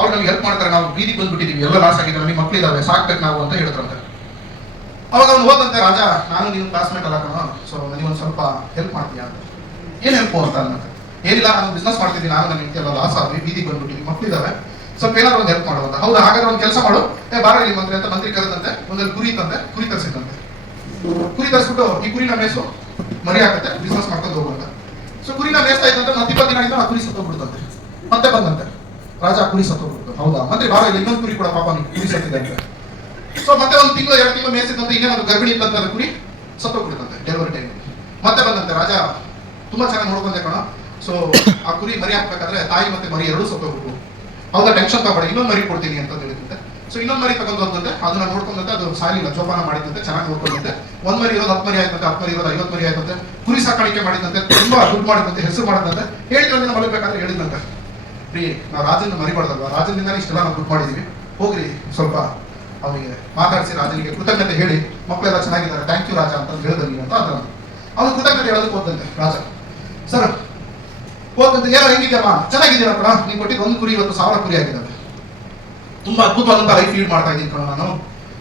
ಅವ್ರು ನಮ್ಗೆ ಹೆಲ್ಪ್ ಮಾಡ್ತಾರೆ, ನಾವು ಬೀದಿಗೆ ಬಂದ್ಬಿಟ್ಟಿದೀವಿ, ಎಲ್ಲ ಲಾಸ್ ಆಗಿದೆ, ನಮಗೆ ಮಕ್ಕಳಿದಾವೆ, ಸಾಕ್ಬೇಕು ನಾವು ಅಂತ ಹೇಳ್ತಾರಂತೆ. ಅವಾಗ ಅವ್ನು ಹೋದಂತೆ, ರಾಜ ನಾನು ನೀವು ಕ್ಲಾಸ್ಮೇಟ್ ಅಲ್ಲ ಕಣ, ಸೊ ನನಗೊಂದು ಸ್ವಲ್ಪ ಹೆಲ್ಪ್ ಮಾಡ್ತೀಯಾ ಅಂತ. ಏನ್ ಹೆಲ್ಪ್ ಅಂತ ಅನ್ನತ್ತೆ. ಏನಿಲ್ಲ, ನಾನು ಬಿಸ್ನೆಸ್ ಮಾಡ್ತಿದ್ದೀನಿ, ನಾನು ನನ್ನ ಎಲ್ಲ ಲಾಸ್ ಆದ್ವಿ, ಬೀದಿಗೆ ಬಂದ್ಬಿಟ್ಟಿದ್ವಿ, ಮಕ್ಕಳಿದಾವೆ, ಸ್ವಲ್ಪ ಏನಾದ್ರು ಒಂದು ಹೆಲ್ಪ್ ಮಾಡುವಂತ. ಹೌದಾ, ಹಾಗಾದ್ರೆ ಒಂದು ಕೆಲಸ ಮಾಡು, ಬಾರ ಇಲ್ಲಿ ಮಂತ್ರಿ ಅಂತ ಮಂತ್ರಿ ಕರೆದಂತೆ, ಒಂದಲ್ಲಿ ಕುರಿ ತಂದೆ, ಕುರಿ ತರಿಸಿದಂತೆ. ಕುರಿ ತರಿಸ್ಬಿಟ್ಟು ಈ ಕುರಿನ ಮೇಸು, ಮರಿ ಹಾಕತ್ತೆ, ಬಿಸ್ನೆಸ್ ಮಾಡ್ಕೊಂಡು ಹೋಗುವಂತ. ಸೊ ಕುರಿನ ಮೇಸ್ತಾ ಇದ್ದಂತೆ, ಮತ್ತೆ 20 ದಿನ ಆಯ್ತು ಆ ಕುರಿ ಸತ್ತೋಗ್ಬಿಡ್ತಂತೆ. ಮತ್ತೆ ಬಂದಂತೆ, ರಾಜ ಕುರಿ ಸತ್ತೋಗ್ಬಿಡ್ತು. ಹೌದಾ ಮಂತ್ರಿ, ಬಾರ ಇಲ್ಲಿ ಇನ್ನೊಂದು ಕುರಿ ಕೂಡ ಪಾಪ ಕುರಿ ಸತ್ತಿದೆ ಅಂತ. ಸೊ ಮತ್ತೆ ಒಂದು ತಿಂಗಳು 2 ತಿಂಗಳು ಮೇಯಿಸಿದಂತೆ, ಇನ್ನೇನೊಂದು ಗರ್ಭಿಣಿ ಇದ್ದಂತ ಕುರಿ ಸತ್ತೋಗ್ಬಿಡ್ತಂತೆ ಡೆಲಿವರಿ ಟೈಮ್. ಮತ್ತೆ ಬಂದಂತೆ, ರಾಜ ತುಂಬಾ ಚೆನ್ನಾಗಿ ನೋಡ್ಕೊಂಡೆ ಕಣ, ಸೊ ಆ ಕುರಿ ಮರಿ ಹಾಕ್ಬೇಕಾದ್ರೆ ತಾಯಿ ಮತ್ತೆ ಮರಿ ಎರಡೂ ಸತ್ತೋಗ್ಬಿಟ್ಟು. ಹೌದಾ, ಟೆನ್ಷನ್ ತಗೊಳ್ಳಿ, ಇನ್ನೊಂದು ಮರಿ ಕೊಡ್ತೀನಿ ಅಂತ ಹೇಳಿದಂತೆ. ಸೊ ಇನ್ನೊಂದು ಮರಿ ತಗೊಂಡು ಹೋದಂತೆ, ಅದನ್ನ ನೋಡ್ಕೊಂಡಂತೆ, ಅದು ಸಾಲಿಲ್ಲ, ಜೋಪಾನ ಮಾಡಿದಂತೆ, ಚೆನ್ನಾಗಿ ನೋಡ್ಕೊಂಡಂತೆ. 1 ಮರಿ ಇರೋದು 10 ಮರಿ ಆಯ್ತಂತೆ, 10 ಮರಿ ಇರೋದು 50 ಮರಿ ಆಯ್ತಂತೆ. ಕುರಿ ಸಾಕಾಣಿಕೆ ಮಾಡಿದಂತೆ, ತುಂಬಾ ದುಡ್ಡು ಮಾಡಿದಂತೆ, ಹೆಸರು ಮಾಡಿದಂತೆ. ಹೇಳಿದ್ರೆ ಮಲಗಬೇಕಾದ್ರೆ ಹೇಳಿದಂತೆ, ರೀ ನಾವು ರಾಜನ ಮರಿಬಾರ್ದಲ್ವಾ, ರಾಜನಿಂದ ಇಷ್ಟೆಲ್ಲ ನಾವು ದುಡ್ಡು ಮಾಡಿದೀವಿ, ಹೋಗ್ರಿ ಸ್ವಲ್ಪ ಅವನಿಗೆ ಮಾತಾಡಿಸಿ ರಾಜನಿಗೆ ಕೃತಜ್ಞತೆ ಹೇಳಿ, ಮಕ್ಕಳೆಲ್ಲ ಚೆನ್ನಾಗಿದ್ದಾರೆ, ಥ್ಯಾಂಕ್ ಯು ರಾಜ ಅಂತ ಹೇಳಿದ್ರಿ ಅಂತ ಅದ್ರ ಅವನು ಕೃತಜ್ಞತೆ ಹೇಳೋದಕ್ಕೆ ಹೋದಂತೆ ರಾಜ. ಸರ್ ಹೋದಂತೆ, ಏನೋ ಹೆಂಗಿದ್ಯಮ್ಮ, ಚೆನ್ನಾಗಿದ್ದೀರಾ ಕಣ, ನೀವು ಕೊಟ್ಟಿದ್ದು 1 ಕುರಿ ಇವತ್ತು 1000 ಕುರಿ ಆಗಿದ್ದಾವೆ, ತುಂಬಾ ಅದ್ಭುತವಾದಂತ ಲೈಫ್ ಲೀಡ್ ಮಾಡ್ತಾ ಇದ್ದೀನಿ ಕಣ ನಾನು,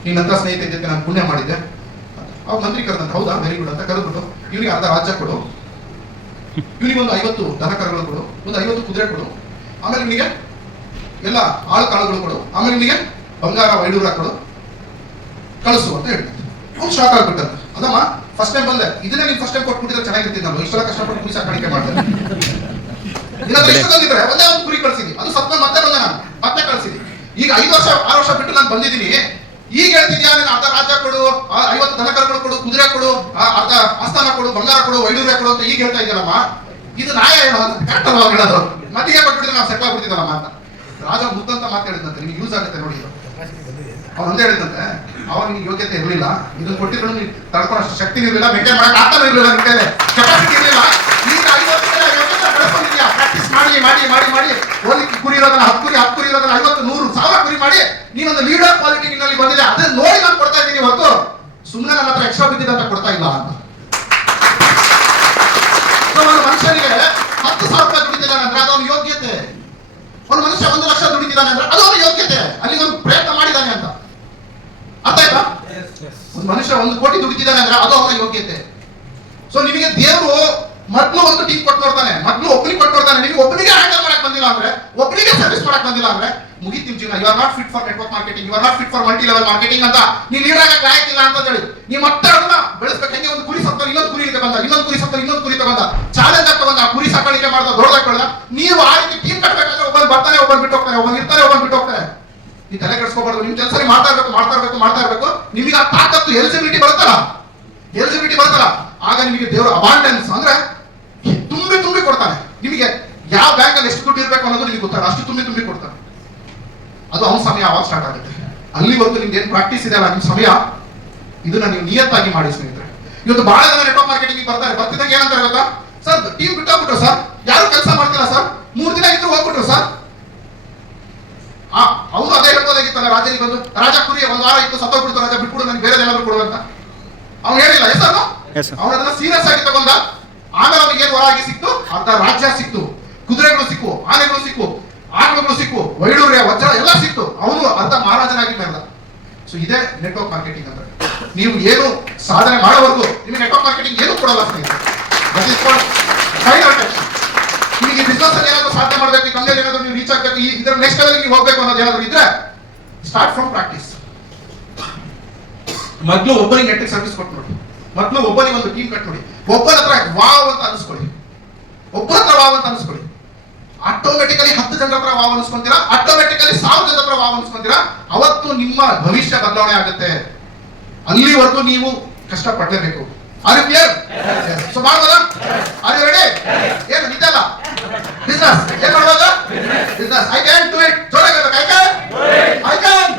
ನಿನ್ನಂತ ಸ್ನೇಹಿತ ಜೊತೆ ನಾನು ಪುಣ್ಯ ಮಾಡಿದ್ದೆ. ಅವ್ರು ಮಂತ್ರಿ ಕರೆದಂತೆ, ಹೌದಾ ವೆರಿ ಗುಡ್ ಅಂತ ಕರೆದ್ಬಿಟ್ಟು, ಇವನಿಗೆ ಅರ್ಧ ರಾಜ್ಯ ಕೊಡು, ಇವನಿಗೆ ಒಂದು 50 ದನ ಕರುಗಳು ಕೊಡು, ಒಂದು 50 ಕುದುರೆ ಕೊಡು, ಆಮೇಲೆ ಇವನಿಗೆ ಎಲ್ಲ ಆಳು ಕಾಳುಗಳು ಕೊಡು, ಆಮೇಲೆ ಇವನಿಗೆ ಬಂಗಾರ ವೈಡೂರ ಕೊಡು, ಕಳಿಸು ಅಂತ ಹೇಳ್ತಾರೆ. ಅವ್ನು ಶಾಕ್ ಆಗ್ಬಿಟ್ಟಂತೆ, ಅದಮ್ಮ ಫಸ್ಟ್ ಟೈಮ್ ಬಂದೆ, ಇದನ್ನ ನೀನು ಫಸ್ಟ್ ಟೈಮ್ ಕೊಟ್ಬಿಟ್ಟಿದ್ರೆ ಚೆನ್ನಾಗಿರ್ತೀನಿ, ನಾನು ಇಷ್ಟೆಲ್ಲ ಕಷ್ಟಪಟ್ಟು ಕುರಿ ಸಾಕಾಣಿಕೆ ಮಾಡ್ತೇನೆ, ಇನ್ನಾದ್ರೆ ಇಷ್ಟ ಬಂದಿದ್ರೆ ಒಂದೇ ಒಂದು ಕುರಿ ಕಳ್ಸಿದ್ವಿ, ಅದು ಸತ್ತ ಮತ್ತೆ ಬಂದೆ, ನಾನು ಮತ್ತೆ ಕಳ್ಸಿದ್ವಿ. ಈಗ 5 ವರ್ಷ 6 ವರ್ಷ ಬಿಟ್ಟು ನಾನು ಬಂದಿದ್ದೀನಿ, ಈಗ ಹೇಳ್ತಿದ್ಯಾ ನೀನು ಅರ್ಧ ರಾಜ್ಯ ಕೊಡು, 50 ದನಕರುಗಳು ಕೊಡು, ಕುದುರೆ ಕೊಡು, ಅರ್ಧ ಆಸ್ಥಾನ ಕೊಡು, ಬಂಗಾರ ಕೊಡು, ವೈಡೂರ್ಯ ಕೊಡು ಅಂತ ಈಗ ಹೇಳ್ತಾ ಇದ್ದೀರಮ್ಮ, ಇದು ನ್ಯಾಯ ಕರೆಕ್ಟ್ ಅಲ್ವಾ ಹೇಳೋದು, ಮತ್ತಿಗೆ ಕೊಟ್ಬಿಟ್ಟಿದ್ರೆ ನಾವು ಸೆಟ್ಲ್ ಆಗ್ಬಿಡ್ತಿದ್ದಲ್ಲಮ್ಮ ಅಂತ. ರಾಜ ಮುದ್ದಂತ ಮಾತಾಡಿದಂತೆ, ನಿಮ್ಗೆ ಯೂಸ್ ಆಗುತ್ತೆ ನೋಡಿ. ಅವ್ನು ಒಂದೇ ಹೇಳಿದಂತೆ, ಅವನಿಗೆ ಯೋಗ್ಯತೆ ಇರಲಿಲ್ಲ, ಇದನ್ನು ಕೊಟ್ಟಿದ್ರು ನೀವು ತಡ್ಕೊಳ್ಳೋಷ್ಟು ಶಕ್ತಿ ಇರಲಿಲ್ಲ, ಮೇಂಟೈನ್ ಮಾಡಕ್ ಆಗ್ತಾನೆ ಇರಲಿಲ್ಲ, ನಿಮ್ಮ ಕೈಲಿ ಕೆಪಾಸಿಟಿ ಇರಲಿಲ್ಲ. ಈಗ 5 ವರ್ಷ ಬೆಳೆಸ್ಕೊಂಡಿದ್ಯಾ, ಪ್ರಾಕ್ಟೀಸ್ ಮಾಡಿ ಮಾಡಿ ಮಾಡಿ ಮಾಡಿ, ಒಂದು ಕುರಿ ಇರೋದನ್ನ 10 ಕುರಿ, 10 ಕುರಿ ಇರೋದನ್ನ 50, 100, 1000 ಕುರಿ ಮಾಡಿ ನೀನೊಂದು ಲೀಡರ್ ಕ್ವಾಲಿಟಿ ನಿನ್ನಲ್ಲಿ ಬಂದಿದೆ, ಅದನ್ನ ನೋಡಿ ನಾನು ಕೊಡ್ತಾ ಇದ್ದೀನಿ ಹೊರತು ಸುಮ್ಮನೆ ನನ್ನ ಹತ್ರ ಎಕ್ಸ್ಟ್ರಾ ಬಿದ್ದಿದೆ ಅಂತ ಕೊಡ್ತಾ ಇಲ್ಲ ಅಂತ. ಒಂದು ಮನುಷ್ಯನಿಗೆ 10,000 ರೂಪಾಯಿ ದುಡಿತಿದ್ದಾನೆ ಅಂದ್ರೆ ಅದು ಅವನ ಯೋಗ್ಯತೆ, ಒಂದು ಮನುಷ್ಯ 1 ಲಕ್ಷ ದುಡಿತಿದ್ದಾನೆ ಅಂದ್ರೆ ಅದು ಅವನ ಯೋಗ್ಯತೆ, ಅಲ್ಲಿ ಒಂದು ಪ್ರಯತ್ನ ಮಾಡಿದ್ದಾನೆ ಅಂತ ಅರ್ಥ ಆಯ್ತಾ. ಒಂದು ಮನುಷ್ಯ 1 ಕೋಟಿ ದುಡಿತಿದ್ದಾನೆ ಅಂದ್ರೆ ಅದು ಅವನ ಯೋಗ್ಯತೆ. ಸೊ ನಿಮಗೆ ದೇವರು ಮೊದಲು ಒಂದು ಟೀಮ್ ಕೊಟ್ಟು ನೋಡ್ತಾನೆ, ಮೊದಲು ಒಬ್ಬನಿಗೆ ಕೊಟ್ಟು ನೋಡ್ತಾನೆ, ನಿಮಗೆ ಒಬ್ಬನಿಗೆ ಹ್ಯಾಂಡಲ್ ಮಾಡಕ್ ಬಂದಿಲ್ಲ ಅಂದ್ರೆ, ಒಬ್ಬನಿಗೆ ಸರ್ವಿಸ್ ಮಾಡಕ್ ಬಂದಿಲ್ಲ ಅಂದ್ರೆ ಮುಗಿತು ನಿಮ್ಮ ಜೀವನ. You are not fit for network marketing, you are not fit for multi level marketing ಅಂತ ನೀವು ಲೀಡರ್ ಆಗಕ್ಕೆ ಲಾಯಕ್ಕಿಲ್ಲ ಅಂತ ಹೇಳಿ ನೀವು ಮತ್ತೆ ಅದನ್ನ ಬೆಳೆಸ್ಬೇಕು. ಹೆಂಗೆ ಒಂದು ಕುರಿ ಸತ್ತ ಇನ್ನೊಂದು ಕುರಿ ತಗೊಂಡ, ಇನ್ನೊಂದು ಕುರಿ ಸತ್ತ ಇನ್ನೊಂದು ಕುರಿ ತಗೊಂಡ, ಚಾಲೆಂಜ್ ಆಗಿ ತಗೊಂಡ, ಆ ಕುರಿ ಸಾಕಾಣಿಕೆ ಮಾಡ್ದ, ದೊಡ್ಡದಾಗಿ ಬೆಳೆದ. ನೀವು ಆ ರೀತಿ ಟೀಮ್ ಕಟ್ಟಬೇಕಾದ್ರೆ ಒಬ್ಬನು ಬರ್ತಾನೆ, ಒಬ್ಬನು ಬಿಟ್ಟು ಹೋಗ್ತಾನೆ, ಒಬ್ಬನು ಇರ್ತಾರೆ, ಒಬ್ಬನು ಬಿಟ್ಟು ಹೋಗ್ತಾರೆ. ನೀವು ತಲೆ ಕೆಡಿಸ್ಕೋಬಾರ್ದು, ನಿಮ್ ಕೆಲಸ ಮಾಡ್ತಾ ಇರ್ಬೇಕು. ನಿಮಗೆ ಆ ತಾಕತ್ತು ಎಲಿಜಿಬಿಲಿಟಿ ಬರುತ್ತಲ್ಲ, ಆಗ ನಿಮಗೆ ದೇವರು ಅಬಾಂಡೆನ್ಸ್ ಅಂದ್ರೆ ತುಂಬಿ ಕೊಡ್ತಾನೆ. ನಿಮಗೆ ಯಾವ ಬ್ಯಾಂಕ್ ಅಲ್ಲಿ ಎಷ್ಟು ದುಡ್ಡು ಇರಬೇಕು ಅನ್ನೋದು ನಿಮಗೆ ಗೊತ್ತಾಗ, ಅಷ್ಟು ತುಂಬಿ ಕೊಡ್ತಾನೆ. ಅದು ಅವನ ಸಮಯ ಅವಾಗ ಸ್ಟಾರ್ಟ್ ಆಗುತ್ತೆ. ಅಲ್ಲಿವರೆಗೂ ನಿಮ್ಗೆ ಏನ್ ಪ್ರಾಕ್ಟೀಸ್ ಇದೆ ಅಲ್ಲ, ನಿಮ್ ಸಮಯ, ಇದನ್ನ ನೀವು ನಿಯತ್ತಾಗಿ ಮಾಡಿ ಸ್ನೇಹಿತರೆ. ಇವತ್ತು ಬಹಳ ಜನ ನೆಟ್ವರ್ಕ್ ಮಾರ್ಕೆಟಿಂಗ್ ಬರ್ತಿದ್ದಾಗ ಏನಂತಾರೆ ಗೊತ್ತಾ, ಸರ್ ಟೀಮ್ ಬಿಟ್ಟೋಗ್ಬಿಟ್ರು ಸರ್, ಯಾರು ಕೆಲಸ ಮಾಡ್ತಿಲ್ಲ ಸರ್, 3 ದಿನ ಇದ್ರು ಹೋಗ್ಬಿಟ್ರು ಸರ್. ಅವ್ರು ಅದೇ ಹೇಳ್ಬೋದಾಗಿತ್ತಲ್ಲ ರಾಜನಿಗೆ ಬಂದು, ರಾಜ ಕುರಿ 1 ವಾರ ಇತ್ತು ಸತ್ತೋಗ್ಬಿಡ್ತು, ರಾಜ ಬಿಟ್ಬಿಡು, ನನಗೆ ಬೇರೆ ಏನಾದ್ರು ಕೊಡುವಂತ. ಅವ್ನು ಹೇಳಿಲ್ಲ, ಅವನು ಅದನ್ನ ಸೀರಿಯಸ್ ಆಗಿ ತಗೊಂಡ. ಆಮೇಲೆ ಅವನಿಗೆ ಏನು ಹೊರಗೆ ಸಿಕ್ತು, ಅರ್ಧ ರಾಜ್ಯ ಸಿಕ್ತು, ಕುದುರೆಗಳು ಸಿಕ್ಕು, ಆನೆಗಳು ಸಿಕ್ಕು, ಆಕಳುಗಳು ಸಿಕ್ಕು, ವೈಡೂರ್ಯ ವಜ್ರ ಎಲ್ಲ ಸಿಕ್ತು, ಅವನು ಅರ್ಧ ಮಹಾರಾಜನಾಗಿ ಬೆಳೆದ. ಸೊ ಇದೇ ನೆಟ್ವರ್ಕ್ ಮಾರ್ಕೆಟಿಂಗ್ ಅಂದ್ರೆ. ನೀವು ಏನು ಸಾಧನೆ ಮಾಡೋವರೆಗೂ ನಿಮಗೆ ನೆಟ್ವರ್ಕ್ ಮಾರ್ಕೆಟಿಂಗ್ ಏನು ಕೊಡಲ್ಲ ಸ್ನೇಹಿತರೆ. ನಿಮಗೆ ಬಿಸ್ನೆಸ್ ಅಲ್ಲಿ ಏನಾದ್ರು ಸಾಧನೆ ಮಾಡಬೇಕು, ಈ ಕಂಪನಿ ಏನಾದ್ರು ನೀವು ರೀಚ್ ಆಗಬೇಕು, ಇದರ ನೆಕ್ಸ್ಟ್ ಲೆವೆಲ್ ನೀವು ಹೋಗ್ಬೇಕು ಅನ್ನೋದು ಏನಾದ್ರು ಇದ್ರೆ ಸ್ಟಾರ್ಟ್ ಫ್ರಮ್ ಪ್ರಾಕ್ಟೀಸ್. ಮೊದಲು ಒಬ್ಬನಿಗೆ ನೆಟ್ಟಿಗೆ ಸರ್ವಿಸ್ ಕೊಟ್ಟು ನೋಡಿ, ಮೊದಲು ಒಬ್ಬನಿಗೆ ಒಂದು ಟೀಮ್ ಕಟ್ ನೋಡಿ, ಒಬ್ಬನ ಹತ್ರ ವಾವ್ ಅಂತ ಅನಿಸ್ಕೊಳ್ಳಿ, ಆಟೋಮೆಟಿಕಲಿ 10 ಜನರ ಹತ್ರ ವಾವ್ ಅನಿಸ್ಕೊಂತೀರಾ, ಆಟೋಮೆಟಿಕಲಿ 1000 ಜನರ ಹತ್ರ ವಾವ್ ಅನಿಸ್ಕೊಂತೀರಾ. ಅವತ್ತು ನಿಮ್ಮ ಭವಿಷ್ಯ ಬದಲಾವಣೆ ಆಗುತ್ತೆ. ಅಲ್ಲಿವರೆಗೂ ನೀವು ಕಷ್ಟಪಡಲೇಬೇಕು. Are you clear? ಸೊ ಮಾಡ್ಬೋದಾ? Are you ready? ಏನು ನಿಜಲ್ಲ ಬಿಸ್ನೆಸ್ ಏನ್ ಮಾಡ್ಬೋದಾ? Business I can do it. ಜೋರಾಗಿ ಐ ಕ್ಯಾನ್